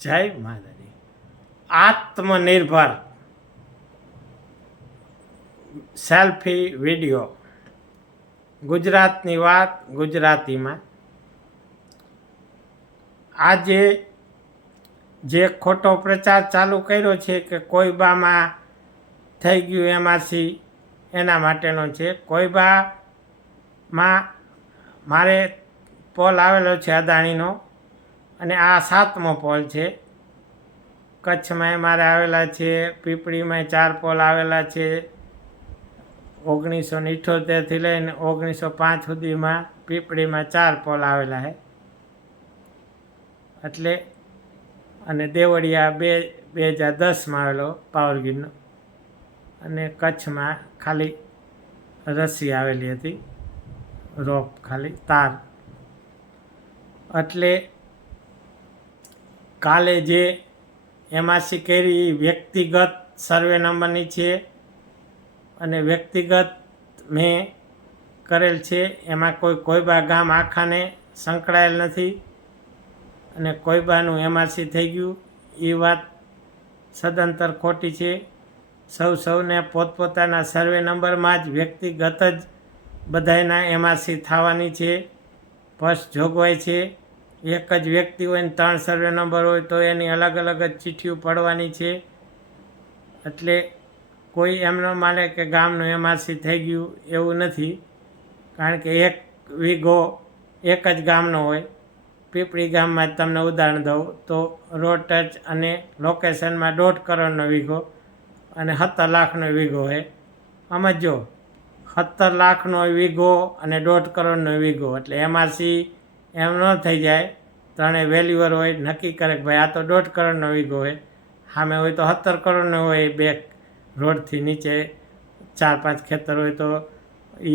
જય માતાજી. આત્મનિર્ભર સેલ્ફી વિડીયો, ગુજરાતની વાત ગુજરાતીમાં. આજે જે ખોટો પ્રચાર ચાલુ કર્યો છે કે કોઈબામાં થઈ ગયું એમઆરસી, એના માટેનો છે. કોઈબામાં મારે પોલ આવેલો છે અદાણીનો, અને આ 7મો પોલ છે. કચ્છમાં મારે આવેલા છે, પીપળીમાં 4 પોલ આવેલા છે. 1978થી લઈને 1905 સુધીમાં પીપળીમાં 4 પોલ આવેલા છે. એટલે અને દેવળિયા 2010માં આવેલો પાવરગીરનો, અને કચ્છમાં ખાલી રસી આવેલી હતી, રોપ ખાલી તાર. એટલે કાલે જે એમઆરસી કરી વ્યક્તિગત સર્વે નંબરની છે, અને વ્યક્તિગત મેં કરેલ છે. એમાં કોઈબા ગામ આખાને સંકળાયેલ નથી, અને કોઈબાનું એમઆરસી થઈ ગયું એ વાત સદંતર ખોટી છે. સૌને પોતપોતાના સર્વે નંબરમાં જ વ્યક્તિગત જ બધાયના એમઆરસી થવાની છે. ફર્સ્ટ જોગવાઈ છે. એક જ વ્યક્તિ હોય ને 3 સર્વે નંબર હોય તો એની અલગ અલગ જ ચિઠ્ઠીઓ પડવાની છે. એટલે કોઈ એમ ન માને કે ગામનું એમઆરસી થઈ ગયું એવું નથી, કારણ કે એક વીઘો એક જ ગામનો હોય. પીપળી ગામમાં જ તમને ઉદાહરણ દઉં તો રોડ ટચ અને લોકેશનમાં 1.5 કરોડનો વીઘો અને 17 લાખનો વીઘો છે. સમજો, 17 લાખનો વીઘો અને 1.5 કરોડનો વીઘો, એટલે એમઆરસી એમ ન થઈ જાય. ત્રણે વેલ્યુઅર હોય, નક્કી કરે કે ભાઈ આ તો 1.5 કરોડનો વીઘો હોય, સામે હોય તો 17 કરોડનો હોય. 2 રોડથી નીચે 4-5 ખેતર હોય તો એ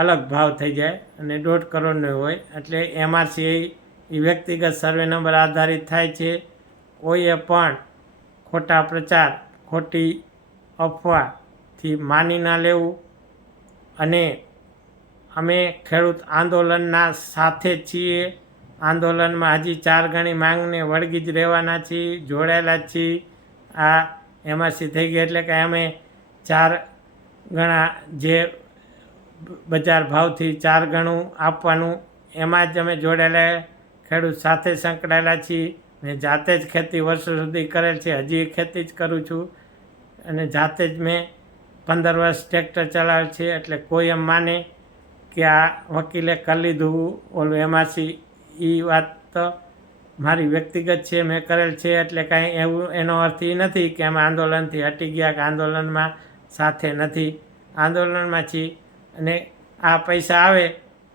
અલગ ભાવ થઈ જાય, અને 1.5 કરોડનો હોય. એટલે એમઆરસી એ વ્યક્તિગત સર્વે નંબર આધારિત થાય છે. કોઈએ પણ ખોટા પ્રચાર, ખોટી અફવાથી માની ના લેવું. અને અમે ખેડૂત આંદોલનના સાથે જ છીએ. આંદોલનમાં હજી 4 ગણી માંગને વળગી જ રહેવાના છીએ, જોડાયેલા જ છીએ. આ એમઆરસી થઈ ગઈ એટલે કે અમે 4 ગણા જે બજાર ભાવથી 4 ગણું આપવાનું, એમાં જ અમે જોડાયેલા, ખેડૂત સાથે સંકળાયેલા છીએ. મેં જાતે જ ખેતી વર્ષો સુધી કરેલ છે, હજી ખેતી જ કરું છું, અને જાતે જ મેં 15 વર્ષ ટ્રેક્ટર ચલાવેલ છે. એટલે કોઈ એમ માને કે આ વકીલે કરી લીધું ઓલું એમઆરસી, એ વાત તો મારી વ્યક્તિગત છે, મેં કરેલ છે. એટલે કાંઈ એવું એનો અર્થ એ નથી કે અમે આંદોલનથી હટી ગયા કે આંદોલનમાં સાથે નથી. આંદોલનમાં છીએ, અને આ પૈસા આવે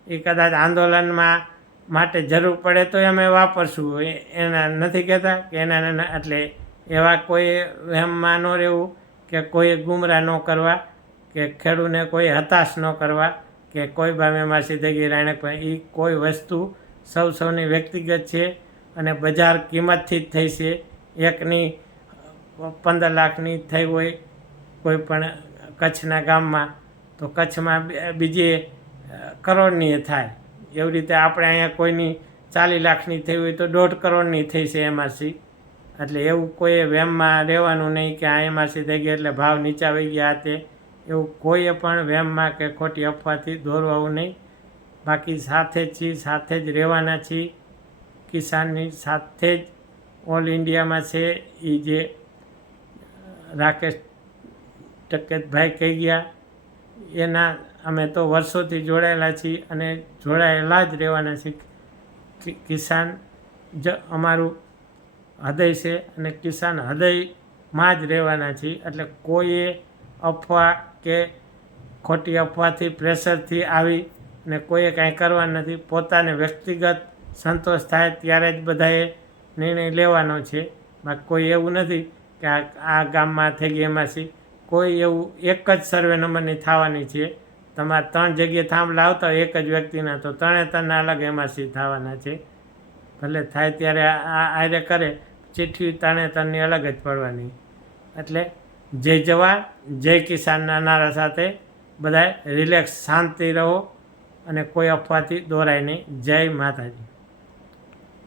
એ કદાચ આંદોલનમાં માટે જરૂર પડે તો અમે વાપરશું. એના નથી કહેતા કે એના, એટલે એવા કોઈ વહેમમાં ન રહેવું, કે કોઈ ગુમરાહ ન કરવા, કે ખેડૂને કોઈ હતાશ ન કરવા, કે કોઈ બામેમાં સીધે ગઈ રાણક. એ કોઈ વસ્તુ સૌની વ્યક્તિગત છે, અને બજાર કિંમતથી જ થઈ છે. એકની 15 લાખની થઈ હોય કોઈ પણ કચ્છના ગામમાં, તો કચ્છમાં બીજી કરોડની થાય. એવી રીતે આપણે અહીંયા કોઈની 40 લાખની થઈ હોય તો 1.5 કરોડની થઈ છે એમઆરસી. એટલે એવું કોઈ વહેમમાં રહેવાનું નહીં કે આ એમઆરસી થઈ ગઈ એટલે ભાવ નીચા વહી ગયા. તે એવું કોઈએ પણ વહેમમાં કે ખોટી અફવાથી દોરવાવું નહીં. બાકી સાથે જ છીએ, સાથે જ રહેવાના છીએ. કિસાનની સાથે જ ઓલ ઇન્ડિયામાં છે. એ જે રાકેશ ટકેતભાઈ કહી ગયા એના અમે તો વર્ષોથી જોડાયેલા છીએ, અને જોડાયેલા જ રહેવાના છીએ. કિસાન જ અમારું હૃદય છે, અને કિસાન હૃદયમાં જ રહેવાના છીએ. એટલે કોઈએ અફવા કે ખોટી અફવાથી, પ્રેશરથી આવી અને કોઈએ કાંઈ કરવાનું નથી. પોતાને વ્યક્તિગત સંતોષ થાય ત્યારે જ બધાએ નિર્ણય લેવાનો છે. બાકી કોઈ એવું નથી કે આ ગામમાં થઈ ગઈ એમઆરસી. કોઈ એવું એક જ સર્વે નંબરની થવાની છે. તમારે 3 જગ્યાએ થાંભલા આવતા હોય એક જ વ્યક્તિના, તો 3 અલગ એમઆરસી થવાના છે. ભલે થાય ત્યારે આયરે કરે, ચિઠ્ઠી 3ની અલગ જ પડવાની. એટલે જય જવાન જય કિસાનના નારા સાથે બધાએ રિલેક્સ, શાંતિ રહો, અને કોઈ અફવાથી દોરાય નહીં. જય માતાજી.